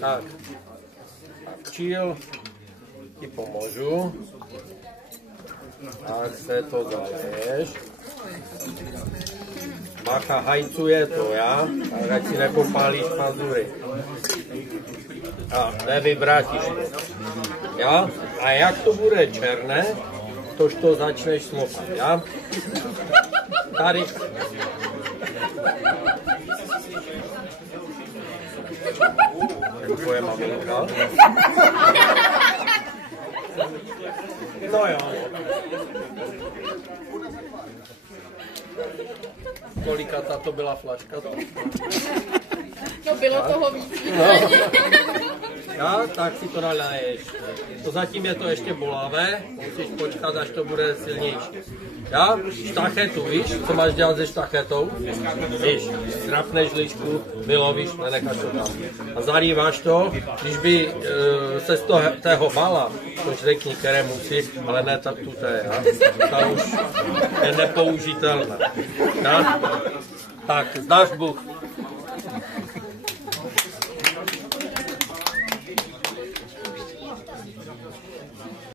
Tak. Číl ti pomůžu. Tak se to zaleješ. Macha hajcuje to, já? Tak ať si nepopálíš pazury. A nevyvrátíš to. Já? A jak to bude černé, tož to začneš slopat, já? Tady. Jak tvoje maminka? No jo. Kolikata to byla flaška? No bylo toho víc. No. Já, tak si to naleješ. To zatím je to ještě bolavé, musíš počkat, až to bude silnější. Já, štachetu, víš, co máš dělat se štachetou? Víš, zrapneš lišku, vylovíš, nenecháš to tam. A zalíváš to, když by se z tého bala, což řekni, které musí, ale ne tak tuté, já? Ta už je nepoužitelná. Já? Tak, zdáš Bůh.